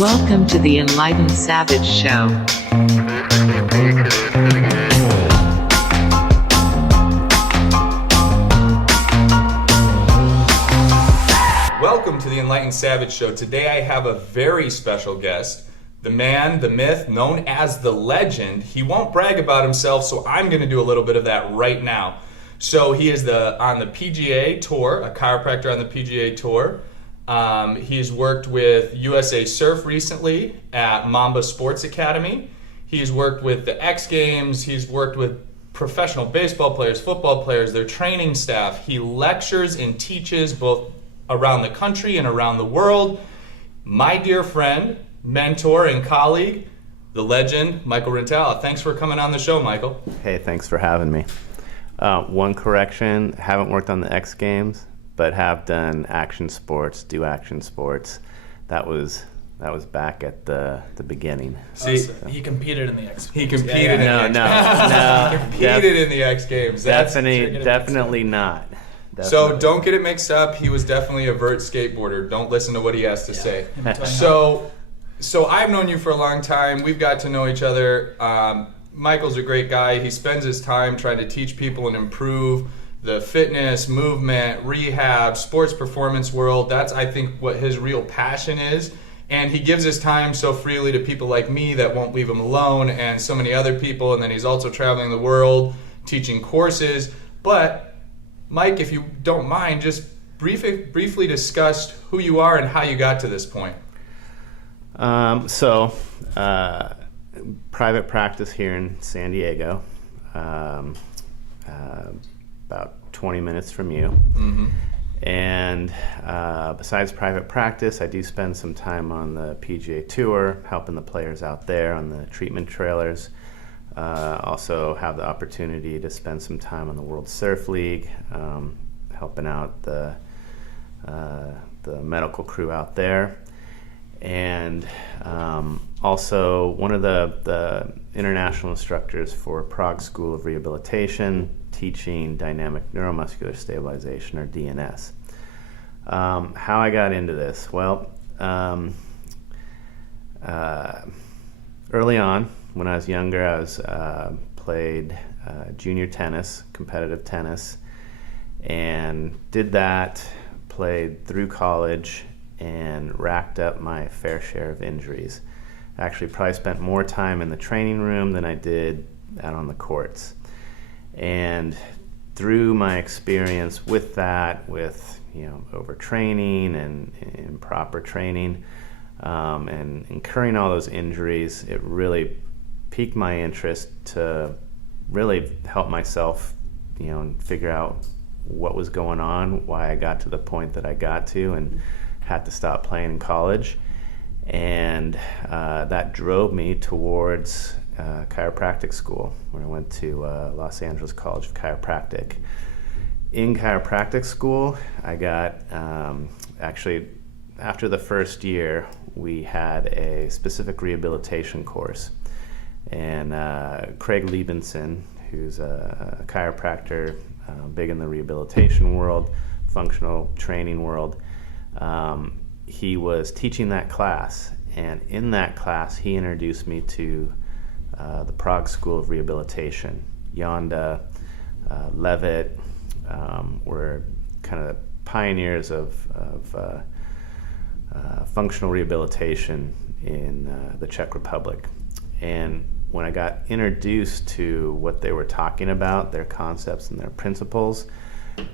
Welcome to the Enlightened Savage Show. Welcome to the Enlightened Savage Show. Today I have a very special guest, the man, the myth, known as the legend. He won't brag about himself, so I'm going to do a little bit of that right now. So he is on the PGA Tour, a chiropractor on the PGA Tour. He's worked with USA Surf recently at Mamba Sports Academy. He's worked with the X Games. He's worked with professional baseball players, football players, their training staff. He lectures and teaches both around the country and around the world. My dear friend, mentor, and colleague, the legend, Michael Rintala. Thanks for coming on the show, Michael. Hey, thanks for having me. One correction, haven't worked on the X Games, but have done action sports, do action sports. That was back at the beginning. See, he competed in the X Games. He competed in the X Games. He competed in the X Games. Definitely not. So don't get it mixed up. He was definitely a vert skateboarder. Don't listen to what he has to say. So I've known you for a long time. We've got to know each other. Michael's a great guy. He spends his time trying to teach people and improve the fitness, movement, rehab, sports performance world. That's, I think, what his real passion is. And he gives his time so freely to people like me that won't leave him alone, and so many other people. And then he's also traveling the world, teaching courses. But, Mike, if you don't mind, just briefly discuss who you are and how you got to this point. Private practice here in San Diego, about 20 minutes from you. Mm-hmm. And besides private practice, I do spend some time on the PGA Tour, helping the players out there on the treatment trailers. Also have the opportunity to spend some time on the World Surf League, helping out the medical crew out there. And also one of the international instructors for Prague School of Rehabilitation, teaching dynamic neuromuscular stabilization, or DNS. How I got into this? Well, early on, when I was younger, I played junior tennis, competitive tennis, and did that, played through college, and racked up my fair share of injuries. Actually, probably spent more time in the training room than I did out on the courts. And through my experience with that, with overtraining and improper training, and incurring all those injuries, it really piqued my interest to really help myself, and figure out what was going on, why I got to the point that I got to, and had to stop playing in college. And that drove me towards chiropractic school, where I went to Los Angeles College of Chiropractic. In chiropractic school, I got, actually, after the first year, we had a specific rehabilitation course. And Craig Liebenson, who's a chiropractor, big in the rehabilitation world, functional training world, he was teaching that class. And in that class, he introduced me to the Prague School of Rehabilitation. Yonda, Levitt were kind of pioneers of functional rehabilitation in the Czech Republic. And when I got introduced to what they were talking about, their concepts and their principles,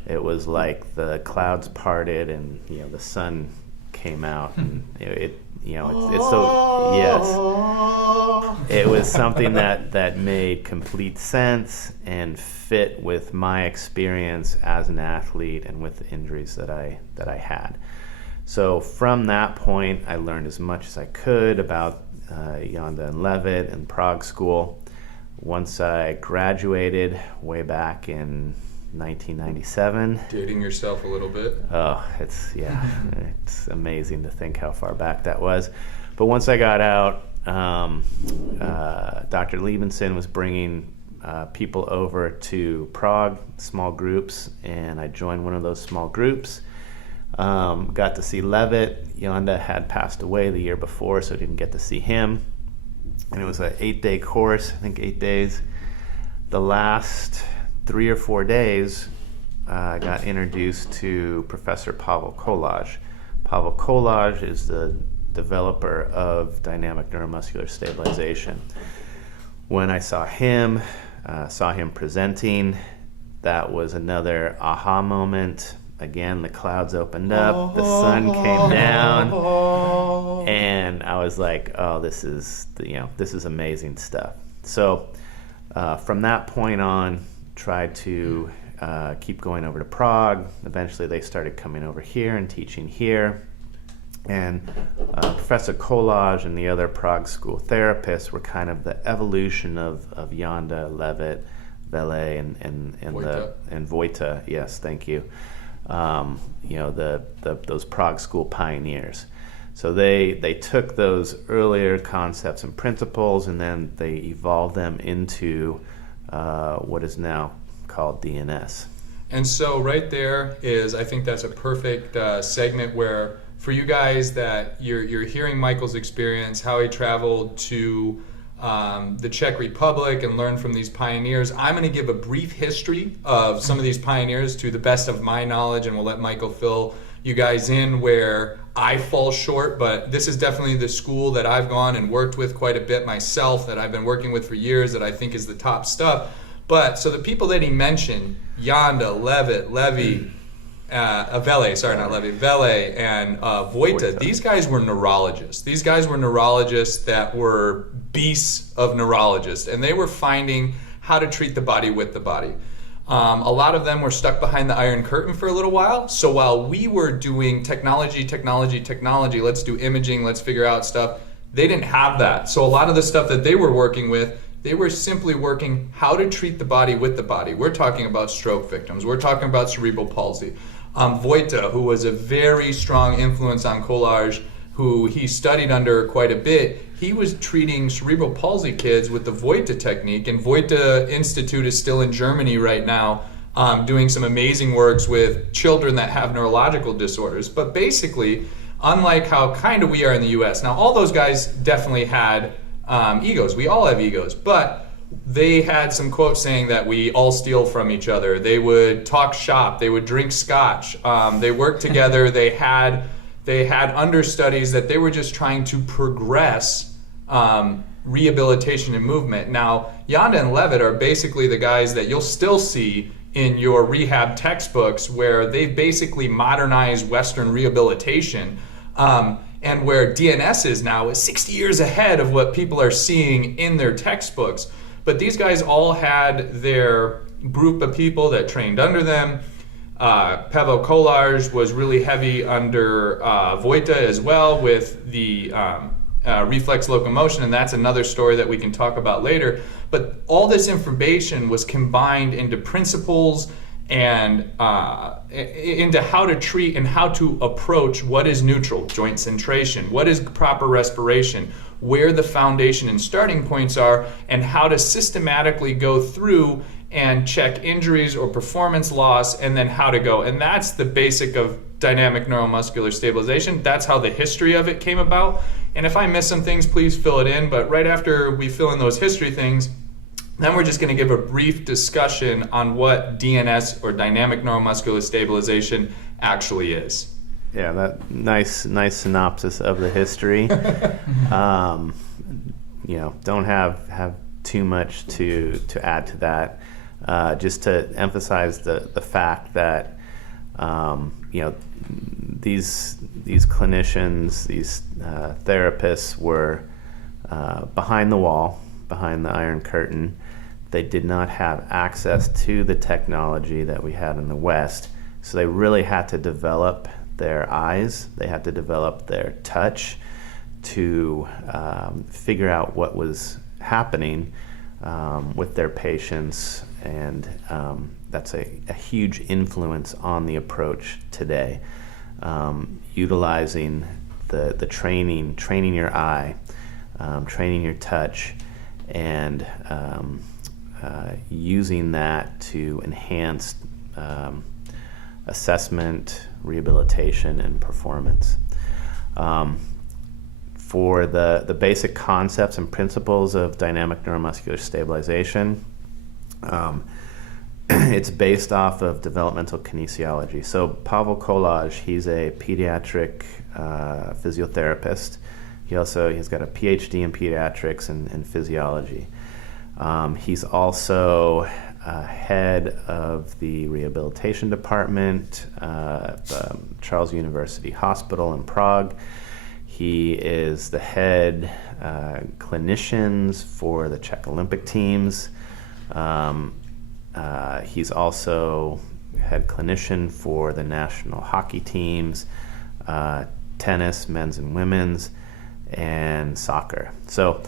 it was like the clouds parted and the sun came out, and it's so, yes, it was something that made complete sense and fit with my experience as an athlete and with the injuries that I had. So from that point, I learned as much as I could about Yonda and Levitt and Prague School. Once I graduated way back in 1997. Dating yourself a little bit. Oh, it's amazing to think how far back that was. But once I got out, Dr. Liebenson was bringing people over to Prague, small groups, and I joined one of those small groups. Got to see Levitt. Yonda had passed away the year before, so didn't get to see him. And it was an 8-day course, I think 8 days. The last 3 or 4 days, I got introduced to Professor Pavel Kolaj. Pavel Kolaj is the developer of dynamic neuromuscular stabilization. When I saw him presenting, that was another aha moment. Again, the clouds opened up, the sun came down, and I was like, "Oh, this is amazing stuff." So, from that point on, tried to keep going over to Prague. Eventually, they started coming over here and teaching here. And Professor Kolaj and the other Prague school therapists were kind of the evolution of Yonda, Levitt, Vele, and Vojta. Yes, thank you. Those Prague school pioneers. So they took those earlier concepts and principles, and then they evolved them into what is now called DNS. And so right there is, I think that's a perfect segment where, for you guys, that you're hearing Michael's experience, how he traveled to the Czech Republic and learned from these pioneers. I'm going to give a brief history of some of these pioneers to the best of my knowledge, and we'll let Michael fill you guys in where I fall short, but this is definitely the school that I've gone and worked with quite a bit myself, that I've been working with for years, that I think is the top stuff. But so the people that he mentioned, Yonda, Levitt, Levy, Vele and Vojta, these guys were neurologists. These guys were neurologists that were beasts of neurologists, and they were finding how to treat the body with the body. A lot of them were stuck behind the Iron Curtain for a little while. So while we were doing technology, let's do imaging, let's figure out stuff, they didn't have that. So a lot of the stuff that they were working with, they were simply working how to treat the body with the body. We're talking about stroke victims. We're talking about cerebral palsy. Vojta, who was a very strong influence on Kolaj, who he studied under quite a bit, he was treating cerebral palsy kids with the Vojta technique, and Vojta Institute is still in Germany right now, doing some amazing works with children that have neurological disorders. But basically, unlike how kind of we are in the US, now all those guys definitely had egos. We all have egos, but they had some quotes saying that we all steal from each other. They would talk shop. They would drink scotch. They worked together. They had understudies that they were just trying to progress rehabilitation and movement. Now, Yonda and Levitt are basically the guys that you'll still see in your rehab textbooks, where they've basically modernized Western rehabilitation, and where DNS is now is 60 years ahead of what people are seeing in their textbooks. But these guys all had their group of people that trained under them. Pavel Kolaj was really heavy under Vojta as well with the reflex locomotion, and that's another story that we can talk about later. But all this information was combined into principles and into how to treat and how to approach what is neutral, joint centration, what is proper respiration, where the foundation and starting points are, and how to systematically go through and check injuries or performance loss, and then how to go. And that's the basic of dynamic neuromuscular stabilization. That's how the history of it came about. And if I miss some things, please fill it in. But right after we fill in those history things, then we're just going to give a brief discussion on what DNS, or dynamic neuromuscular stabilization, actually is. Yeah, that nice synopsis of the history. Don't have too much to add to that. Just to emphasize the fact that these clinicians, these therapists were behind the wall, behind the Iron Curtain. They did not have access to the technology that we had in the West, so they really had to develop their eyes, they had to develop their touch to figure out what was happening with their patients, and that's a huge influence on the approach today. Utilizing the training your eye, training your touch, and using that to enhance assessment, rehabilitation, and performance. For the basic concepts and principles of dynamic neuromuscular stabilization, it's based off of developmental kinesiology. So Pavel Kolaj, he's a pediatric physiotherapist. He's got a PhD in pediatrics and physiology. He's also head of the rehabilitation department at the Charles University Hospital in Prague. He is the head clinicians for the Czech Olympic teams. He's also head clinician for the national hockey teams, tennis, men's and women's, and soccer. So,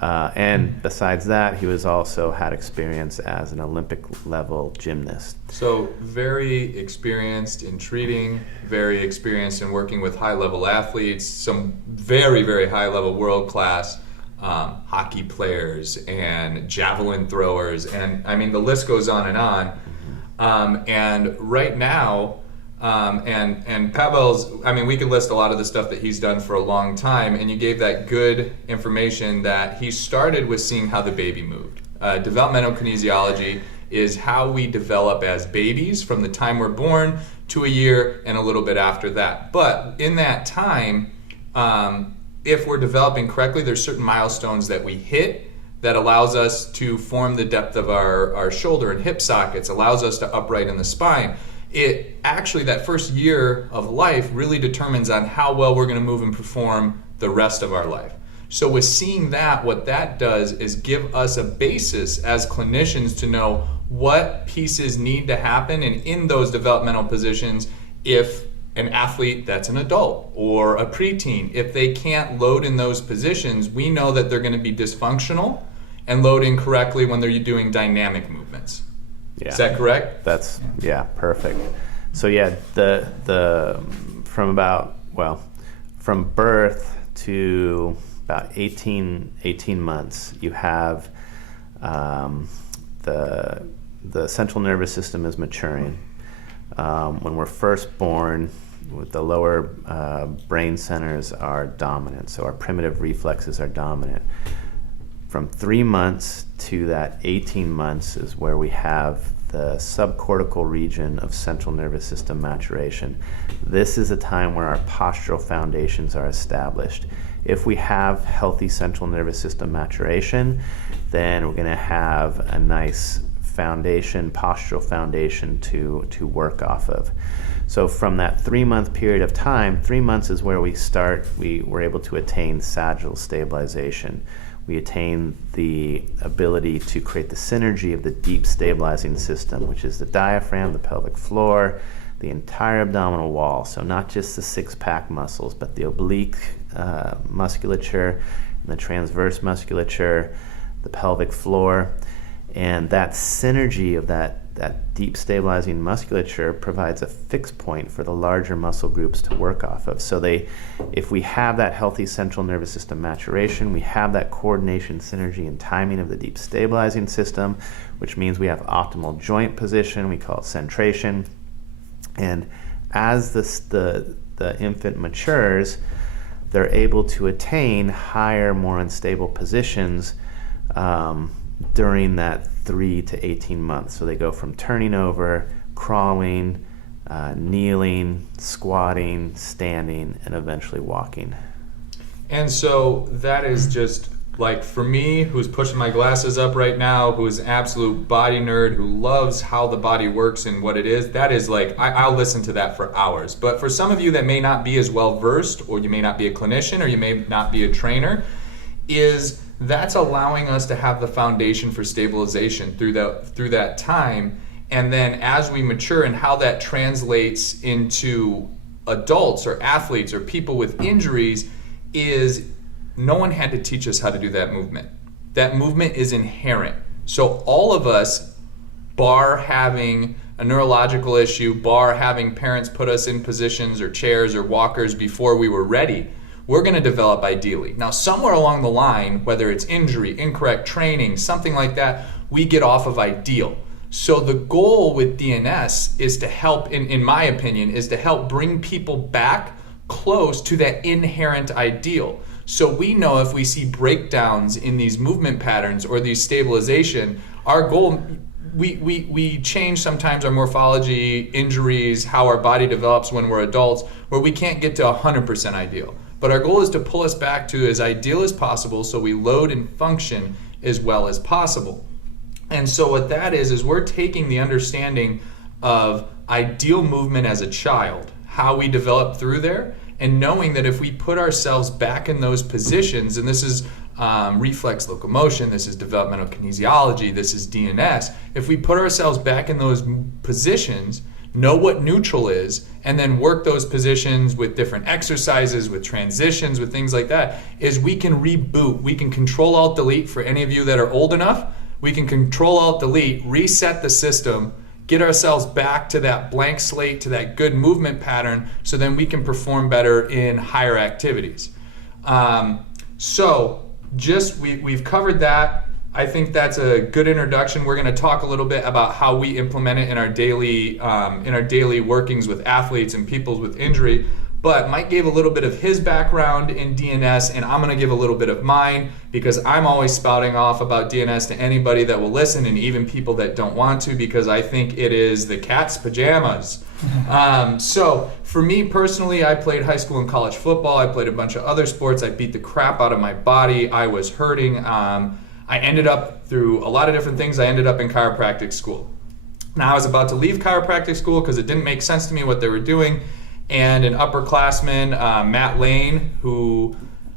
and besides that, he was also had experience as an Olympic level gymnast. So very experienced in treating, very experienced in working with high level athletes, some very, very high level world class hockey players and javelin throwers, and I mean the list goes on and on. And right now, and Pavel's, I mean, we could list a lot of the stuff that he's done for a long time, and you gave that good information that he started with seeing how the baby moved. Developmental kinesiology is how we develop as babies from the time we're born to a year and a little bit after that. But in that time, if we're developing correctly, there's certain milestones that we hit that allows us to form the depth of our shoulder and hip sockets, allows us to uprighten the spine. It actually, that first year of life really determines on how well we're going to move and perform the rest of our life. So with seeing that, what that does is give us a basis as clinicians to know what pieces need to happen and in those developmental positions if an athlete that's an adult or a preteen, if they can't load in those positions, we know that they're going to be dysfunctional and load incorrectly when they're doing dynamic movements. Yeah. Is that correct? That's perfect. So yeah, the from birth to about 18 months, you have the central nervous system is maturing. When we're first born, the lower brain centers are dominant, so our primitive reflexes are dominant. From 3 months to that 18 months is where we have the subcortical region of central nervous system maturation. This is a time where our postural foundations are established. If we have healthy central nervous system maturation, then we're going to have a nice foundation, postural foundation to work off of. So from that 3-month period of time, 3 months is where we're able to attain sagittal stabilization. We attain the ability to create the synergy of the deep stabilizing system, which is the diaphragm, the pelvic floor, the entire abdominal wall. So not just the six-pack muscles, but the oblique musculature and the transverse musculature, the pelvic floor. And that synergy of that deep stabilizing musculature provides a fixed point for the larger muscle groups to work off of. So if we have that healthy central nervous system maturation, we have that coordination, synergy, and timing of the deep stabilizing system, which means we have optimal joint position, we call it centration. And as the infant matures, they're able to attain higher, more unstable positions during that 3 to 18 months. So they go from turning over, crawling, kneeling, squatting, standing, and eventually walking. And so that is just like, for me, who's pushing my glasses up right now, who's an absolute body nerd, who loves how the body works and what it is, that is like, I'll listen to that for hours. But for some of you that may not be as well versed, or you may not be a clinician, or you may not be a trainer, that's allowing us to have the foundation for stabilization through that time. And then as we mature, and how that translates into adults or athletes or people with injuries, is no one had to teach us how to do that movement. That movement is inherent. So all of us, bar having a neurological issue, bar having parents put us in positions or chairs or walkers before we were ready, we're going to develop ideally. Now, somewhere along the line, whether it's injury, incorrect training, something like that, we get off of ideal. So the goal with DNS is to help, in my opinion, is to help bring people back close to that inherent ideal. So we know if we see breakdowns in these movement patterns or these stabilization, our goal, we change sometimes our morphology, injuries, how our body develops when we're adults, where we can't get to 100% ideal. But our goal is to pull us back to as ideal as possible so we load and function as well as possible. And so what that is we're taking the understanding of ideal movement as a child, how we develop through there, and knowing that if we put ourselves back in those positions, and this is reflex locomotion, this is developmental kinesiology, this is DNS, if we put ourselves back in those positions, know what neutral is, and then work those positions with different exercises, with transitions, with things like that, is we can reboot. We can Control-Alt-Delete for any of you that are old enough. We can Control-Alt-Delete, reset the system, get ourselves back to that blank slate, to that good movement pattern, so then we can perform better in higher activities. So we've covered that. I think that's a good introduction. We're going to talk a little bit about how we implement it in our daily workings with athletes and people with injury. But Mike gave a little bit of his background in DNS, and I'm going to give a little bit of mine, because I'm always spouting off about DNS to anybody that will listen, and even people that don't want to, because I think it is the cat's pajamas. So for me personally, I played high school and college football. I played a bunch of other sports. I beat the crap out of my body. I was hurting. I ended up, through a lot of different things, I ended up in chiropractic school. Now I was about to leave chiropractic school because it didn't make sense to me what they were doing. And an upperclassman, Matt Lane, who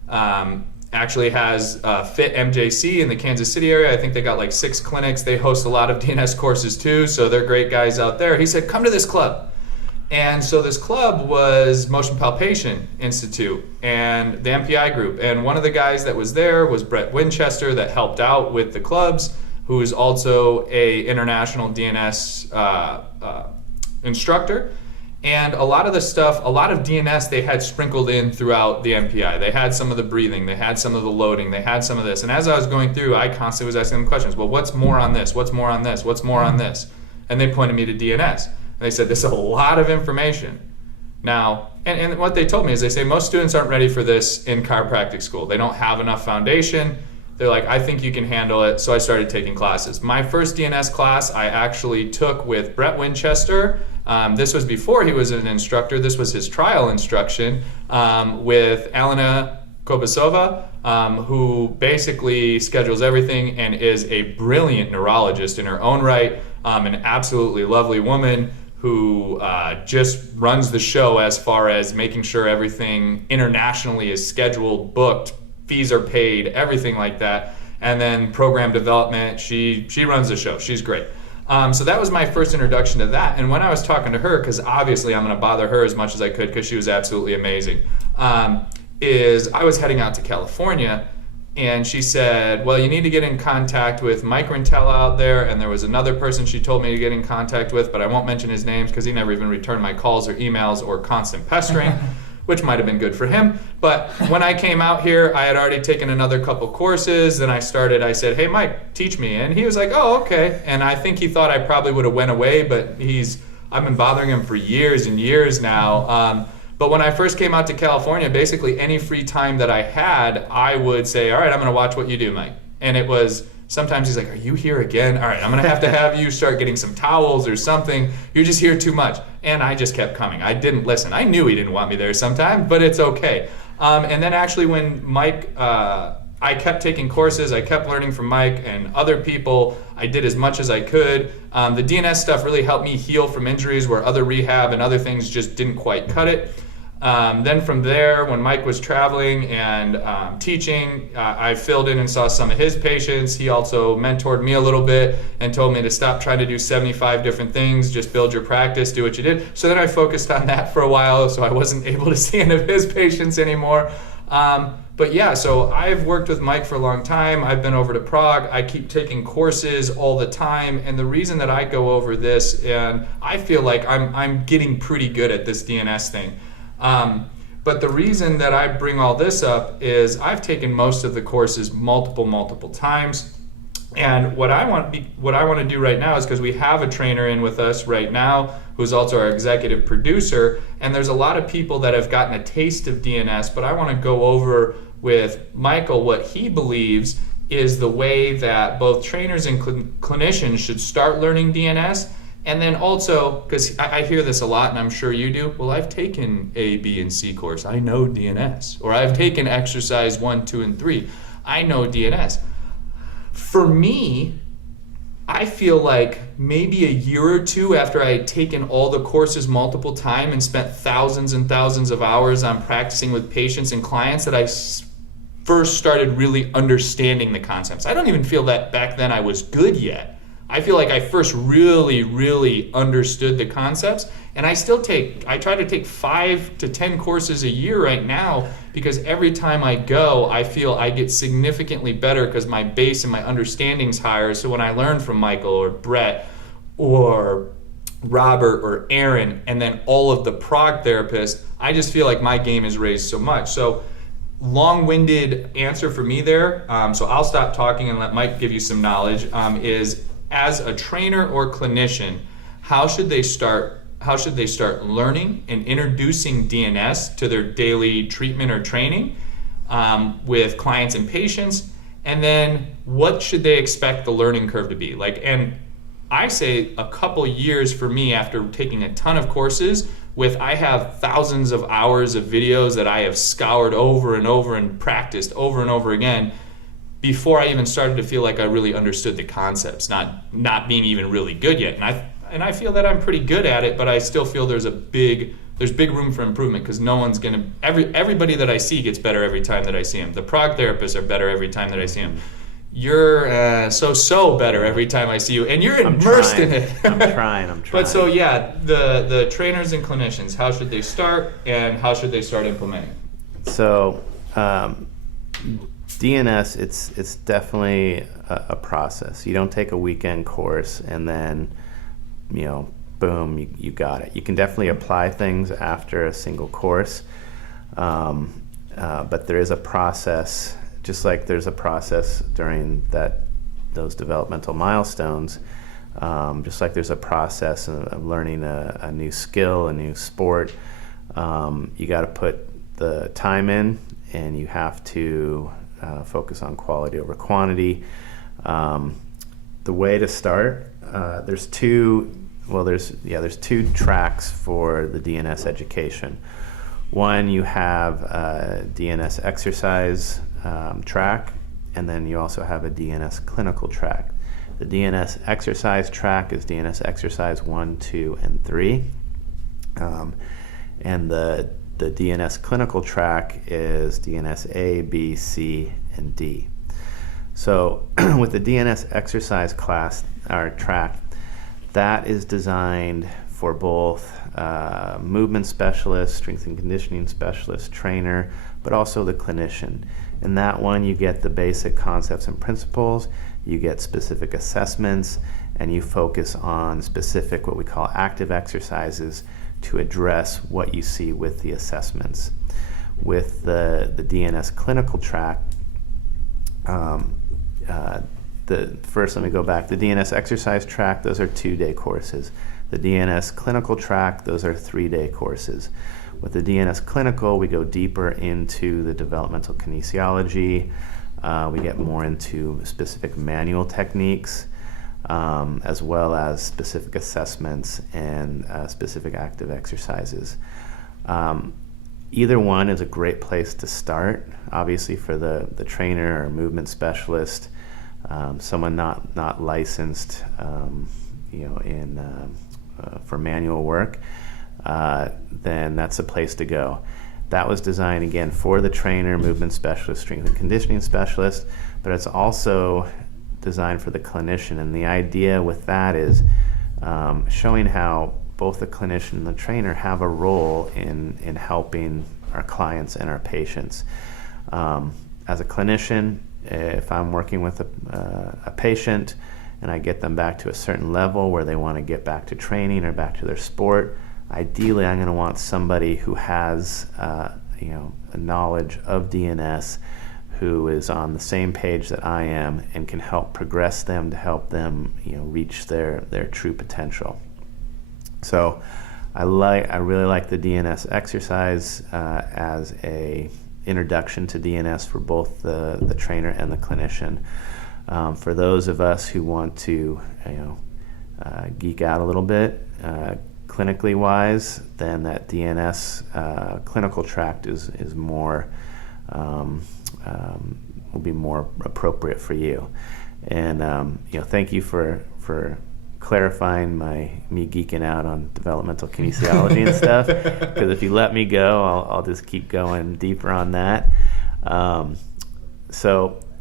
actually has Fit MJC in the Kansas City area. I think they got like 6 clinics. They host a lot of DNS courses too, so they're great guys out there. He said, come to this club. And so this club was Motion Palpation Institute and the MPI group. And one of the guys that was there was Brett Winchester, that helped out with the clubs, who is also a international DNS instructor. And a lot of the stuff, a lot of DNS they had sprinkled in throughout the MPI. They had some of the breathing, they had some of the loading, they had some of this. And as I was going through, I constantly was asking them questions. Well, what's more on this? What's more on this? What's more on this? And they pointed me to DNS. And they said, this is a lot of information. Now, and what they told me is, they say most students aren't ready for this in chiropractic school. They don't have enough foundation. They're like, I think you can handle it. So I started taking classes. My first DNS class I actually took with Brett Winchester. This was before he was an instructor. This was his trial instruction with Alena Kobasova, who basically schedules everything and is a brilliant neurologist in her own right, an absolutely lovely woman who just runs the show as far as making sure everything internationally is scheduled, booked, fees are paid, everything like that. And then program development, she runs the show. She's great. So that was my first introduction to that. And when I was talking to her, because obviously I'm going to bother her as much as I could because she was absolutely amazing, is I was heading out to California, and she said, well, you need to get in contact with Mike Rintala out there, and there was another person she told me to get in contact with, but I won't mention his names because he never even returned my calls or emails or constant pestering, which might have been good for him. But when I came out here, I had already taken another couple courses, and I said, hey, Mike, teach me. And he was like, oh, okay. And I think he thought I probably would have went away, but I've been bothering him for years and years now. But when I first came out to California, basically any free time that I had, I would say, all right, I'm gonna watch what you do, Mike. And it was, sometimes he's like, are you here again? All right, I'm gonna have you start getting some towels or something. You're just here too much. And I just kept coming. I didn't listen. I knew he didn't want me there sometimes, but it's okay. And then actually when Mike, I kept taking courses, I kept learning from Mike and other people. I did as much as I could. The DNS stuff really helped me heal from injuries where other rehab and other things just didn't quite cut it. Then from there, when Mike was traveling and teaching, I filled in and saw some of his patients. He also mentored me a little bit and told me to stop trying to do 75 different things, just build your practice, do what you did. So then I focused on that for a while, so I wasn't able to see any of his patients anymore. But yeah, so I've worked with Mike for a long time. I've been over to Prague. I keep taking courses all the time. And the reason that I go over this, and I feel like I'm getting pretty good at this DNS thing. But the reason that I bring all this up is I've taken most of the courses multiple times. And what I want to do right now is, because we have a trainer in with us right now who's also our executive producer, and there's a lot of people that have gotten a taste of DNS, but I want to go over with Michael what he believes is the way that both trainers and clinicians should start learning DNS. And then also, because I hear this a lot, and I'm sure you do, well, I've taken A, B, and C course. I know DNS. Or I've taken exercise 1, 2, and 3. I know DNS. For me, I feel like maybe a year or two after I had taken all the courses multiple times and spent thousands and thousands of hours on practicing with patients and clients, that I first started really understanding the concepts. I don't even feel that back then I was good yet. I feel like I first really, really understood the concepts, and I try to take 5 to 10 courses a year right now, because every time I go, I feel I get significantly better because my base and my understanding's higher. So when I learn from Michael or Brett or Robert or Aaron, and then all of the prog therapists, I just feel like my game is raised so much. So long-winded answer for me there, so I'll stop talking and let Mike give you some knowledge, is as a trainer or clinician, how should they start learning and introducing DNS to their daily treatment or training with clients and patients? And then what should they expect the learning curve to be? And I say a couple years for me, after taking a ton of courses, I have thousands of hours of videos that I have scoured over and over and practiced over and over again, before I even started to feel like I really understood the concepts, not being even really good yet. And I feel that I'm pretty good at it, but I still feel there's big room for improvement, because no one's gonna, everybody that I see gets better every time that I see them. The prog therapists are better every time that I see them. You're so better every time I see you, and you're immersed in it. I'm trying. But so yeah, the trainers and clinicians, how should they start, and how should they start implementing? So DNS, it's definitely a process. You don't take a weekend course and then, boom, you got it. You can definitely apply things after a single course, but there is a process, just like there's a process during those developmental milestones, just like there's a process of learning a new skill, a new sport. You got to put the time in, and you have to focus on quality over quantity. The way to start, there's two tracks for the DNS education. One, you have a DNS exercise track, and then you also have a DNS clinical track. The DNS exercise track is DNS exercise 1, 2, and 3, and the DNS clinical track is DNS A, B, C, and D. So with the DNS exercise class or track, that is designed for both movement specialist, strength and conditioning specialist, trainer, but also the clinician. In that one, you get the basic concepts and principles, you get specific assessments, and you focus on specific, what we call active exercises, to address what you see with the assessments. With the DNS clinical track, first let me go back. The DNS exercise track, those are 2-day courses. The DNS clinical track, those are 3-day courses. With the DNS clinical, we go deeper into the developmental kinesiology. We get more into specific manual techniques, as well as specific assessments and specific active exercises. Either one is a great place to start, obviously for the trainer or movement specialist, someone not licensed for manual work, then that's a place to go. That was designed again for the trainer, movement specialist, strength and conditioning specialist, but it's also designed for the clinician. And the idea with that is showing how both the clinician and the trainer have a role in helping our clients and our patients. As a clinician, if I'm working with a patient and I get them back to a certain level where they want to get back to training or back to their sport, ideally I'm going to want somebody who has a knowledge of DNS, who is on the same page that I am and can help progress them to help them, reach their true potential. So I really like the DNS exercise as a introduction to DNS for both the trainer and the clinician. For those of us who want to, geek out a little bit, clinically wise, then that DNS clinical tract is more will be more appropriate for you. And thank you for clarifying me geeking out on developmental kinesiology and stuff. Because if you let me go, I'll just keep going deeper on that.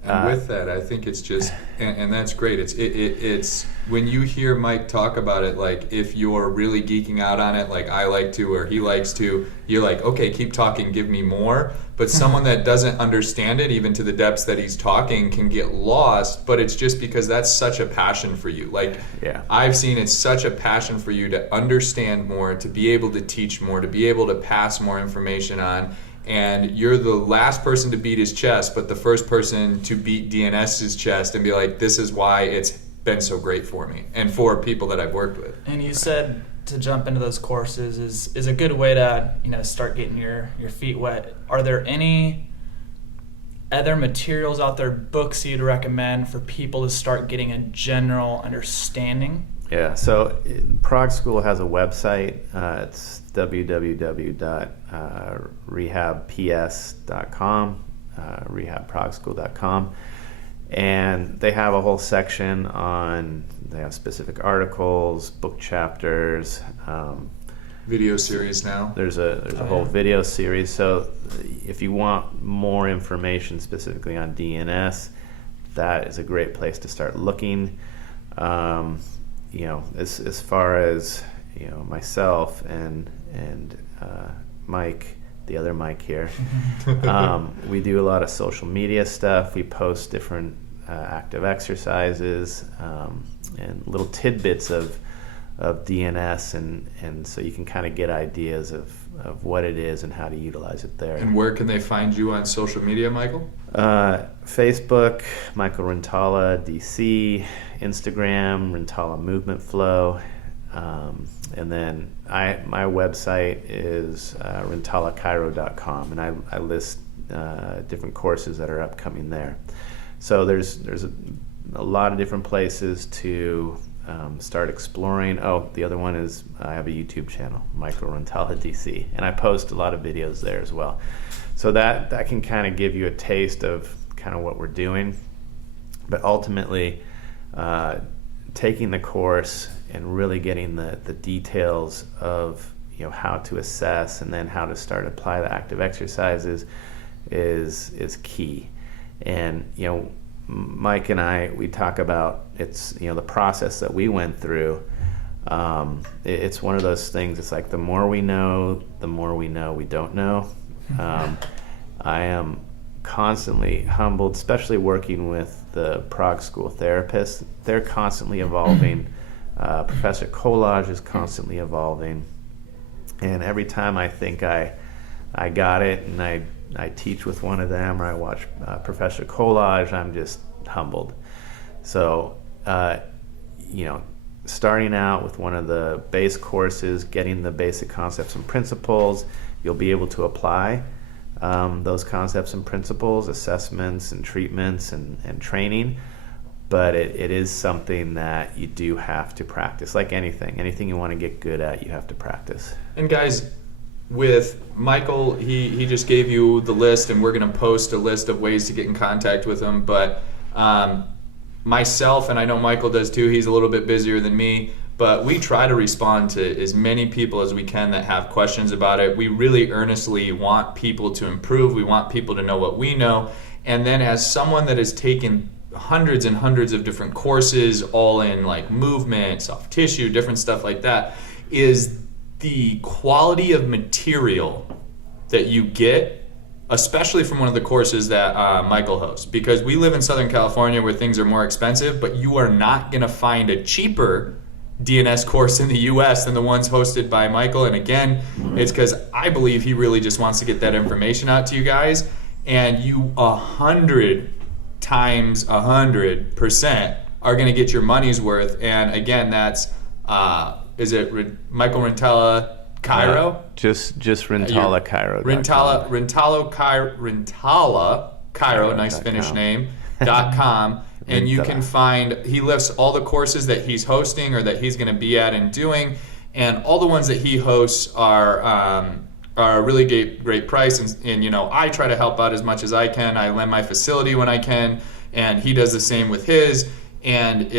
And with that, I think it's just, and that's great. It's when you hear Mike talk about it, like if you're really geeking out on it, like I like to or he likes to, you're like, okay, keep talking, give me more. But someone that doesn't understand it, even to the depths that he's talking, can get lost. But it's just because that's such a passion for you. Like, yeah. I've seen it's such a passion for you to understand more, to be able to teach more, to be able to pass more information on. And you're the last person to beat his chest, but the first person to beat DNS's chest and be like, this is why it's been so great for me and for people that I've worked with. And you said to jump into those courses is a good way to start getting your feet wet. Are there any other materials out there, books you'd recommend for people to start getting a general understanding? Yeah, so Prog School has a website. It's www.rehabps.com, rehabprogschool.com. And they have a whole section they have specific articles, book chapters. Video series now. There's a whole video series. So if you want more information specifically on DNS, that is a great place to start looking. As far as myself and Mike, the other Mike here, we do a lot of social media stuff. We post different active exercises and little tidbits of DNS, and so you can kind of get ideas of what it is and how to utilize it there. And where can they find you on social media, Michael? Facebook, Michael Rintala DC, Instagram, Rintala Movement Flow, and then my website is rintalachiro.com, and I list different courses that are upcoming there. So there's a lot of different places to start exploring. Oh, the other one is I have a YouTube channel, Michael Rintala DC, and I post a lot of videos there as well. So that can kind of give you a taste of kind of what we're doing. But ultimately, taking the course and really getting the details of how to assess and then how to start apply the active exercises is key. And Mike and we talk about it's the process that we went through. It's one of those things. It's like the more we know we don't know. I am constantly humbled, especially working with the Prog School therapists. They're constantly evolving. Professor Collage is constantly evolving, and every time I think I got it and I teach with one of them or I watch Professor Collage, I'm just humbled. So starting out with one of the base courses, getting the basic concepts and principles, you'll be able to apply those concepts and principles, assessments and treatments and training. But it is something that you do have to practice. Like anything you want to get good at, you have to practice. And guys, with Michael, he just gave you the list, and we're going to post a list of ways to get in contact with him. But myself, and I know Michael does too, he's a little bit busier than me, but we try to respond to as many people as we can that have questions about it. We really earnestly want people to improve. We want people to know what we know. And then as someone that has taken hundreds and hundreds of different courses, all in like movement, soft tissue, different stuff like that, is the quality of material that you get, especially from one of the courses that Michael hosts. Because we live in Southern California where things are more expensive, but you are not going to find a cheaper DNS course in the US than the ones hosted by Michael. And again, it's because I believe he really just wants to get that information out to you guys. and you 100 times 100% are going to get your money's worth. And again, that's is it Michael Rintala Cairo? Just Rintala Cairo. Rintala Cairo, nice Finnish name, .com. And you can find, he lists all the courses that he's hosting or that he's going to be at and doing, and all the ones that he hosts are a really great price. And you know, I try to help out as much as I can. I lend my facility when I can, and he does the same with his. And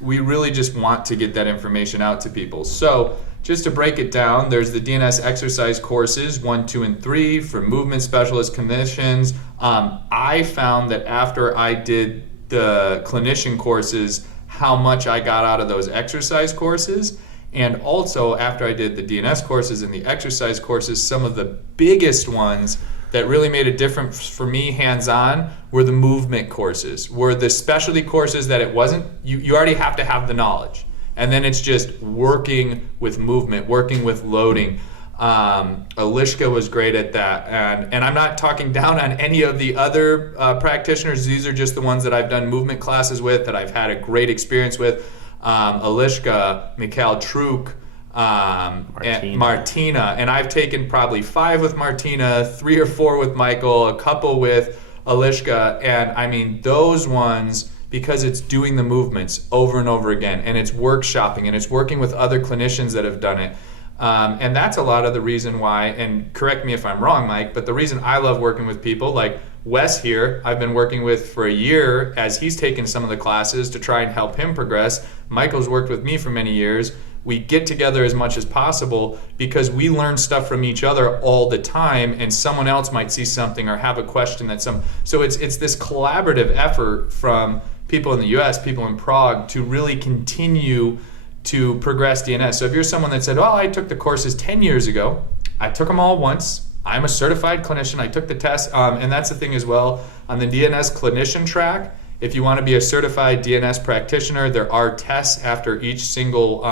we really just want to get that information out to people. So just to break it down, there's the DNS exercise courses 1, 2, and 3 for movement specialist clinicians. I found that after I did the clinician courses, how much I got out of those exercise courses. And also after I did the DNS courses and the exercise courses, some of the biggest ones that really made a difference for me hands-on were the movement courses, were the specialty courses that it wasn't, you already have to have the knowledge. And then it's just working with movement, working with loading. Alishka was great at that. And I'm not talking down on any of the other practitioners. These are just the ones that I've done movement classes with, that I've had a great experience with. Alishka, Mikhail Truk, and Martina. And I've taken probably 5 with Martina, 3 or 4 with Michael, a couple with Alishka. And I mean, those ones, because it's doing the movements over and over again, and it's workshopping, and it's working with other clinicians that have done it. And that's a lot of the reason why, and correct me if I'm wrong, Mike, but the reason I love working with people like Wes here, I've been working with for a year as he's taken some of the classes to try and help him progress. Michael's worked with me for many years. We get together as much as possible because we learn stuff from each other all the time, and someone else might see something or have a question so it's this collaborative effort from people in the US, people in Prague, to really continue to progress DNS. So if you're someone that said, oh, I took the courses 10 years ago, I took them all once, I'm a certified clinician, I took the test, and that's the thing as well, on the DNS clinician track, if you want to be a certified DNS practitioner, there are tests after each single,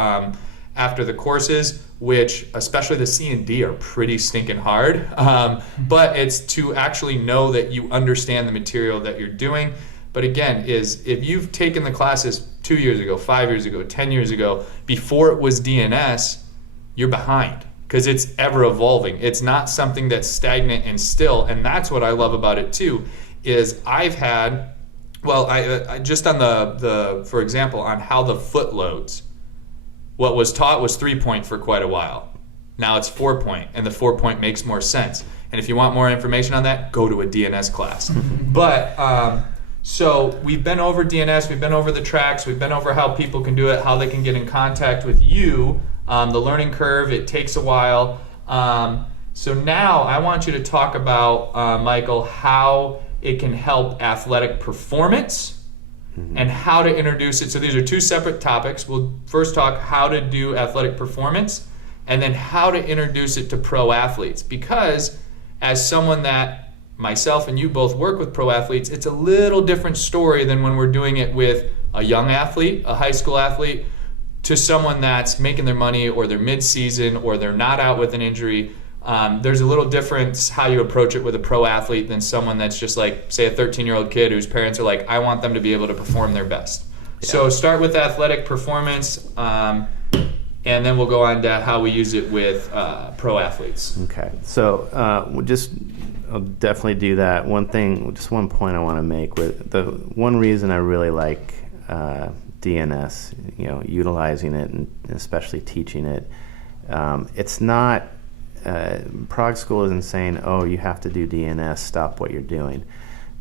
after the courses, which especially the C and D are pretty stinking hard, but it's to actually know that you understand the material that you're doing. But again, if you've taken the classes 2 years ago, 5 years ago, 10 years ago, before it was DNS, you're behind because it's ever evolving. It's not something that's stagnant and still, and that's what I love about it too, is I've had, I just on for example, on how the foot loads, what was taught was 3-point for quite a while. Now it's 4-point, and the 4-point makes more sense. And if you want more information on that, go to a DNS class. But, so we've been over DNS, we've been over the tracks, we've been over how people can do it, how they can get in contact with you, the learning curve, it takes a while. So now I want you to talk about, Michael, how it can help athletic performance and how to introduce it. So these are 2 separate topics. We'll first talk how to do athletic performance and then how to introduce it to pro athletes. Because as someone that myself and you both work with pro athletes, it's a little different story than when we're doing it with a young athlete, a high school athlete, to someone that's making their money or they're mid-season or they're not out with an injury. There's a little difference how you approach it with a pro athlete than someone that's just like, say, a 13-year-old kid whose parents are like, I want them to be able to perform their best. Yeah. So start with athletic performance, and then we'll go on to how we use it with pro athletes. Okay, so I'll definitely do that. One point I want to make with the one reason I really like DNS, utilizing it and especially teaching it. It's not Prague School isn't saying, oh, you have to do DNS, stop what you're doing.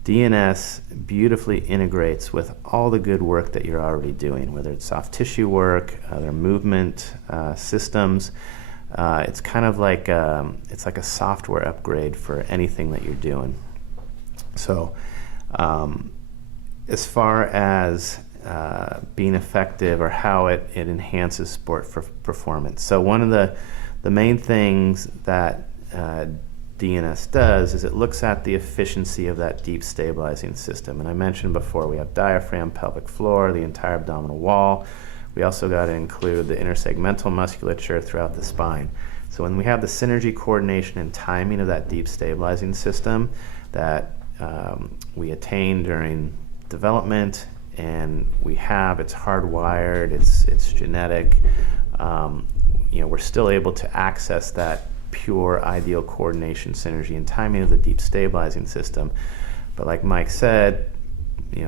DNS beautifully integrates with all the good work that you're already doing, whether it's soft tissue work, other movement systems. It's kind of like it's like a software upgrade for anything that you're doing. So as far as being effective or how it enhances sport for performance. So one of the main things that DNS does is it looks at the efficiency of that deep stabilizing system. And I mentioned before, we have diaphragm, pelvic floor, the entire abdominal wall. We also got to include the intersegmental musculature throughout the spine. So when we have the synergy, coordination, and timing of that deep stabilizing system, that we attain during development, and it's hardwired, it's genetic. We're still able to access that pure ideal coordination, synergy, and timing of the deep stabilizing system. But like Mike said,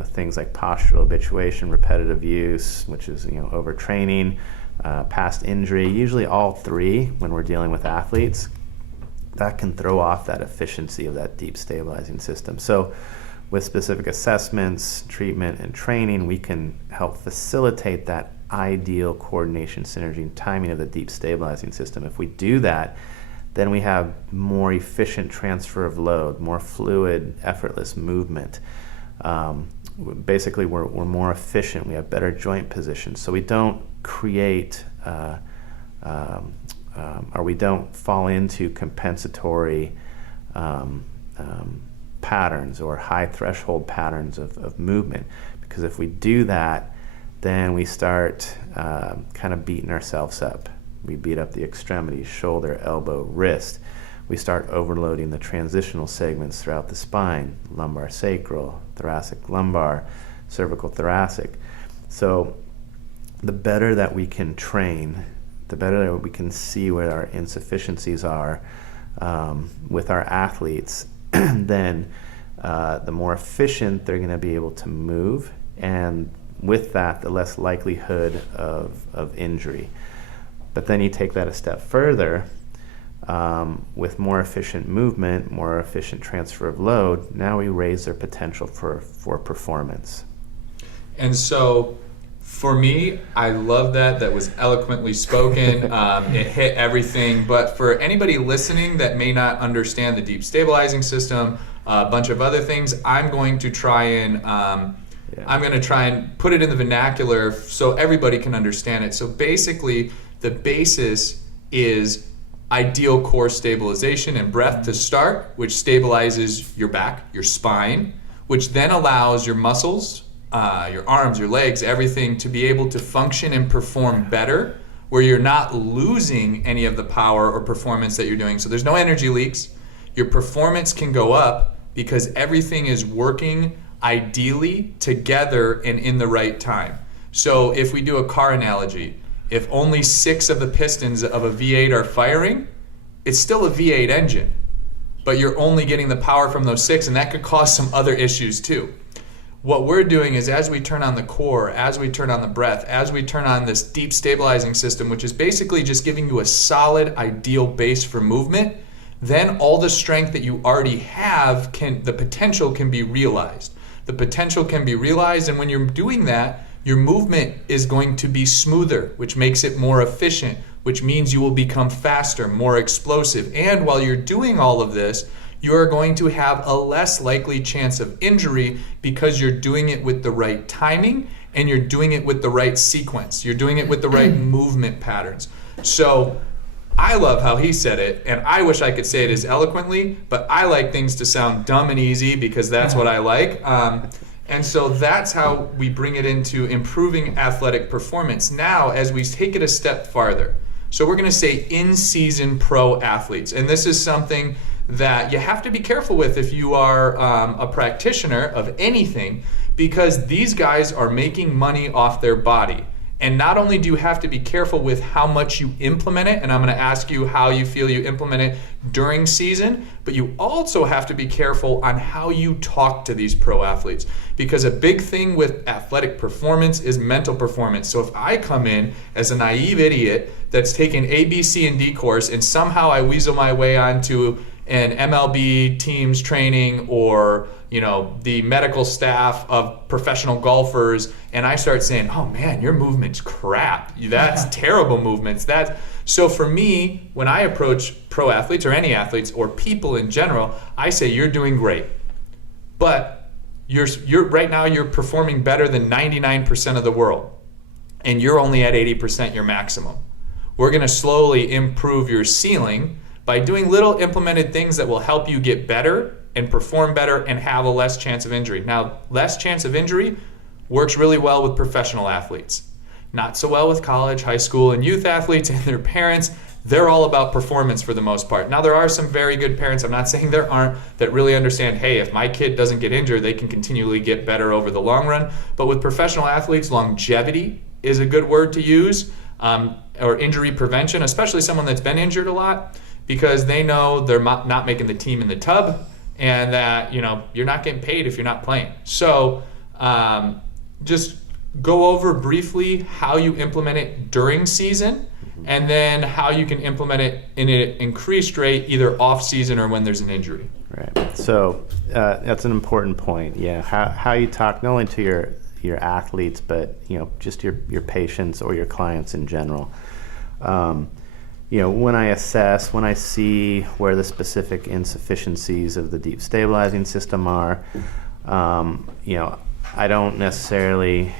things like postural habituation, repetitive use, which is overtraining, past injury, usually all three when we're dealing with athletes, that can throw off that efficiency of that deep stabilizing system. So with specific assessments, treatment, and training, we can help facilitate that ideal coordination, synergy, and timing of the deep stabilizing system. If we do that, then we have more efficient transfer of load, more fluid, effortless movement. Basically, we're more efficient. We have better joint positions. So we don't create or we don't fall into compensatory patterns or high threshold patterns of movement. Because if we do that, then we start kind of beating ourselves up. We beat up the extremities, shoulder, elbow, wrist. We start overloading the transitional segments throughout the spine, lumbar sacral, thoracic lumbar, cervical thoracic. So the better that we can train, the better that we can see where our insufficiencies are with our athletes, then the more efficient they're going to be able to move, and with that, the less likelihood of injury. But then you take that a step further, with more efficient movement, more efficient transfer of load, now we raise their potential for performance. And so for me, I love that. That was eloquently spoken. It hit everything. But for anybody listening that may not understand the deep stabilizing system, a bunch of other things, I'm going to try and put it in the vernacular so everybody can understand it. So basically, the basis is ideal core stabilization and breath to start, which stabilizes your back, your spine, which then allows your muscles, your arms, your legs, everything to be able to function and perform better, where you're not losing any of the power or performance that you're doing. So there's no energy leaks. Your performance can go up because everything is working ideally together and in the right time. So if we do a car analogy, if only 6 of the pistons of a V8 are firing, it's still a V8 engine, but you're only getting the power from those 6, and that could cause some other issues too. What we're doing is, as we turn on the core, as we turn on the breath, as we turn on this deep stabilizing system, which is basically just giving you a solid, ideal base for movement, then all the strength that you already have, the potential can be realized. The potential can be realized, and when you're doing that, your movement is going to be smoother, which makes it more efficient, which means you will become faster, more explosive. And while you're doing all of this, you are going to have a less likely chance of injury because you're doing it with the right timing and you're doing it with the right sequence. You're doing it with the right movement patterns. So I love how he said it, and I wish I could say it as eloquently, but I like things to sound dumb and easy because that's what I like. And so that's how we bring it into improving athletic performance. Now, as we take it a step farther, so we're going to say in-season pro athletes, and this is something that you have to be careful with if you are a practitioner of anything, because these guys are making money off their body. And not only do you have to be careful with how much you implement it, and I'm going to ask you how you feel you implement it during season, but you also have to be careful on how you talk to these pro athletes. Because a big thing with athletic performance is mental performance. So if I come in as a naive idiot that's taken A, B, C, and D course, and somehow I weasel my way onto an MLB team's training or the medical staff of professional golfers, and I start saying, oh man, your movement's crap. That's terrible movements. So for me, when I approach pro athletes or any athletes or people in general, I say, you're doing great. But you're right now you're performing better than 99% of the world. And you're only at 80% your maximum. We're gonna slowly improve your ceiling by doing little implemented things that will help you get better and perform better and have a less chance of injury. Now, less chance of injury works really well with professional athletes. Not so well with college, high school, and youth athletes and their parents. they're all about performance for the most part. Now, there are some very good parents, I'm not saying there aren't, that really understand, hey, if my kid doesn't get injured, they can continually get better over the long run. But with professional athletes, longevity is a good word to use, or injury prevention, especially someone that's been injured a lot, because they know they're not making the team in the tub, and that, you know, you're not getting paid if you're not playing. So just go over briefly how you implement it during season, and then how you can implement it in an increased rate either off season or when there's an injury. Right. So that's an important point. Yeah. How you talk not only to your athletes, but, you know, just your patients or your clients in general. You know, when I assess, when I see where the specific insufficiencies of the deep stabilizing system are, you know, I don't necessarily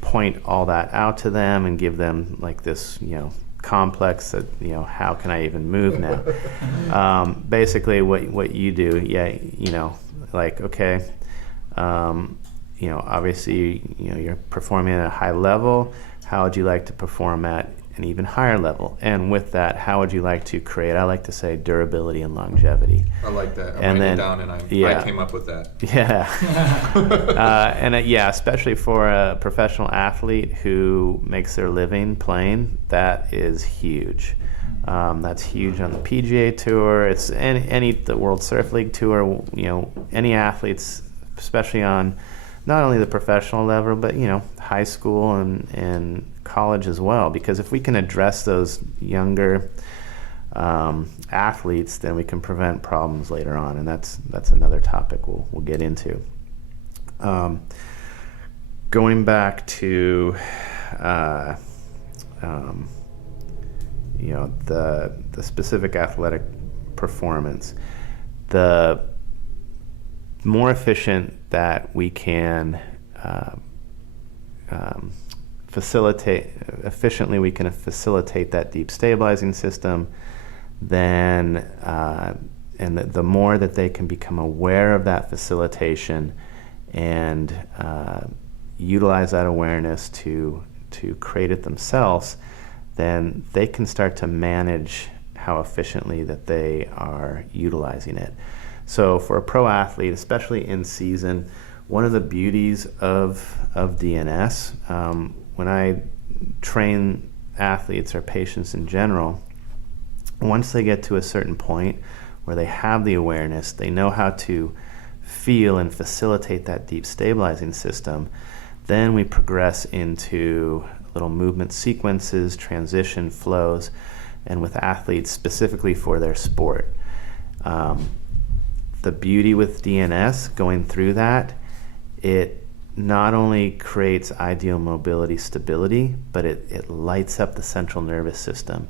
point all that out to them and give them like this, you know, complex that, you know, how can I even move now? Basically what you do, yeah, you know, like, okay, you know, obviously, you know, you're performing at a high level. How would you like to perform at an even higher level? And with that, how would you like to create, I like to say, durability and longevity. I like that. I'm And writing it then- down, and I yeah. came up with that. Yeah. Yeah, especially for a professional athlete who makes their living playing, that is huge. That's huge on the PGA Tour. It's the World Surf League Tour. You know, any athletes, especially on not only the professional level, but, you know, high school and college as well. Because if we can address those younger athletes, then we can prevent problems later on, and that's another topic we'll get into. Going back to you know, the specific athletic performance, the more efficient that we can efficiently we can facilitate that deep stabilizing system, then and the more that they can become aware of that facilitation and utilize that awareness to create it themselves, then they can start to manage how efficiently that they are utilizing it. So for a pro athlete, especially in season, one of the beauties of DNS, when I train athletes or patients in general, once they get to a certain point where they have the awareness, they know how to feel and facilitate that deep stabilizing system, then we progress into little movement sequences, transition flows, and with athletes specifically for their sport. The beauty with DNS going through that, it not only creates ideal mobility stability, but it lights up the central nervous system.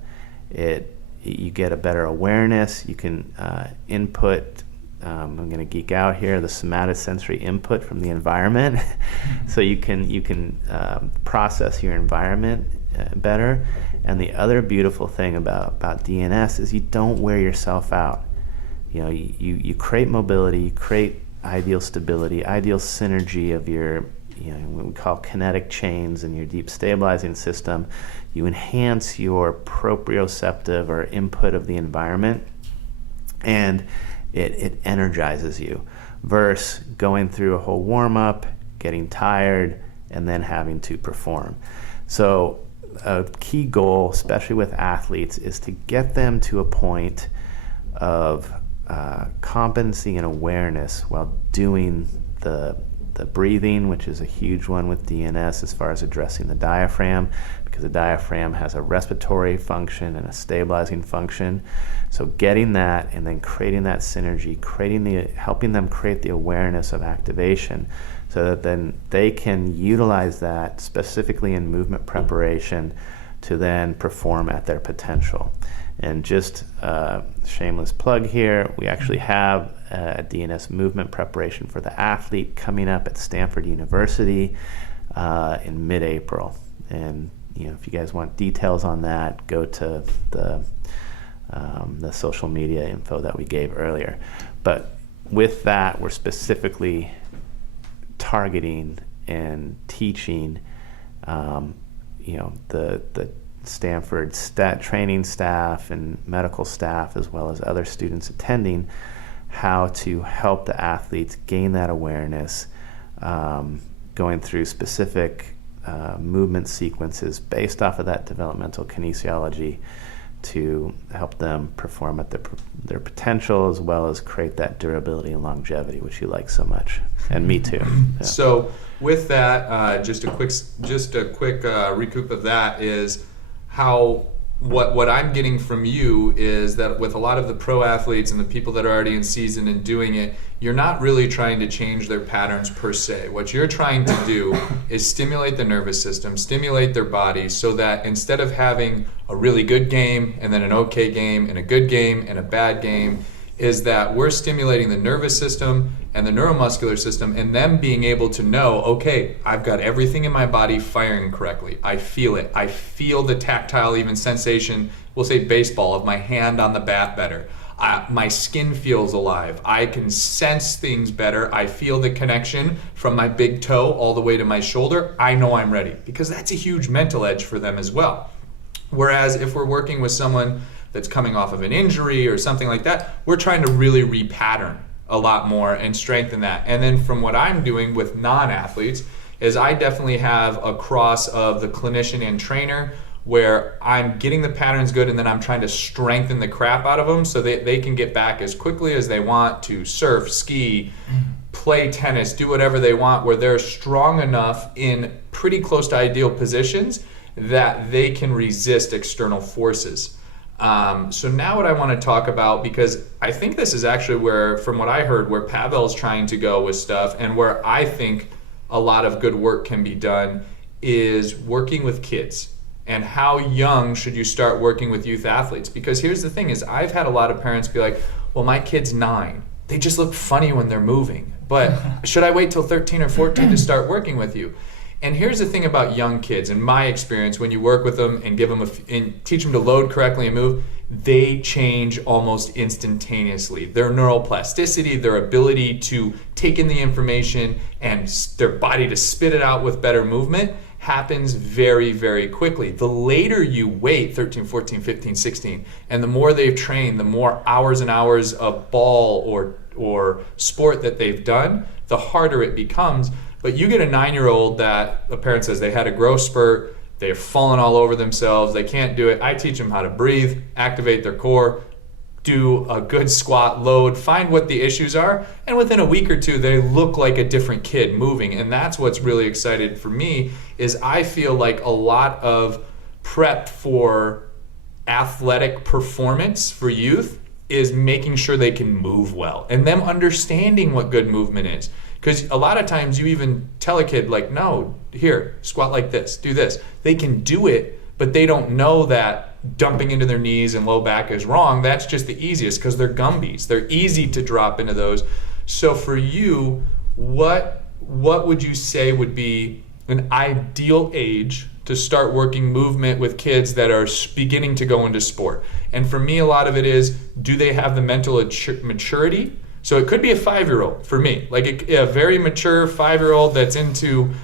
You get a better awareness. You can input, I'm going to geek out here, the somatosensory input from the environment. So you can process your environment better. And the other beautiful thing about DNS is you don't wear yourself out. You know, you create mobility, you create ideal stability, ideal synergy of your, you know, what we call kinetic chains in your deep stabilizing system. You enhance your proprioceptive or input of the environment, and it energizes you, versus going through a whole warm-up, getting tired, and then having to perform. So a key goal, especially with athletes, is to get them to a point of competency and awareness while doing the breathing, which is a huge one with DNS as far as addressing the diaphragm, because the diaphragm has a respiratory function and a stabilizing function. So getting that and then creating that synergy, helping them create the awareness of activation, so that then they can utilize that specifically in movement preparation to then perform at their potential. And just shameless plug here, we actually have a DNS movement preparation for the athlete coming up at Stanford University in mid-April. And you know, if you guys want details on that, go to the social media info that we gave earlier. But with that, we're specifically targeting and teaching, you know, the Stanford training staff and medical staff, as well as other students attending, how to help the athletes gain that awareness, going through specific movement sequences based off of that developmental kinesiology to help them perform at their potential, as well as create that durability and longevity, which you like so much, and me too. Yeah. So with that, just a quick recoup of that is how what I'm getting from you is that with a lot of the pro athletes and the people that are already in season and doing it, you're not really trying to change their patterns per se. What you're trying to do is stimulate the nervous system, stimulate their body, so that instead of having a really good game and then an okay game and a good game and a bad game, is that we're stimulating the nervous system and the neuromuscular system, and them being able to know, okay, I've got everything in my body firing correctly. I feel it. I feel the tactile even sensation, we'll say baseball, of my hand on the bat better. My skin feels alive. I can sense things better. I feel the connection from my big toe all the way to my shoulder. I know I'm ready, because that's a huge mental edge for them as well. Whereas if we're working with someone that's coming off of an injury or something like that, we're trying to really repattern a lot more and strengthen that. And then from what I'm doing with non-athletes is I definitely have a cross of the clinician and trainer, where I'm getting the patterns good and then I'm trying to strengthen the crap out of them so they can get back as quickly as they want to surf, ski, play tennis, do whatever they want, where they're strong enough in pretty close to ideal positions that they can resist external forces. So now what I want to talk about, because I think this is actually where, from what I heard, where Pavel's trying to go with stuff, and where I think a lot of good work can be done, is working with kids. And how young should you start working with youth athletes? Because here's the thing is, I've had a lot of parents be like, well, my kid's 9. They just look funny when they're moving. But should I wait till 13 or 14 to start working with you? And here's the thing about young kids, in my experience, when you work with them and give them and teach them to load correctly and move, they change almost instantaneously. Their neuroplasticity, their ability to take in the information and their body to spit it out with better movement happens very, very quickly. The later you wait, 13, 14, 15, 16, and the more they've trained, the more hours and hours of ball or sport that they've done, the harder it becomes. But you get a 9-year-old that a parent says they had a growth spurt, they're falling all over themselves, they can't do it. I teach them how to breathe, activate their core, do a good squat load, find what the issues are, and within a week or two they look like a different kid moving. And that's what's really excited for me, is I feel like a lot of prep for athletic performance for youth is making sure they can move well and them understanding what good movement is. Because a lot of times you even tell a kid, like, no, here, squat like this, do this. They can do it, but they don't know that dumping into their knees and low back is wrong. That's just the easiest, because they're Gumbies. They're easy to drop into those. So for you, what would you say would be an ideal age to start working movement with kids that are beginning to go into sport? And for me, a lot of it is, do they have the mental maturity? So it could be a 5-year-old for me, like a very mature 5-year-old that's into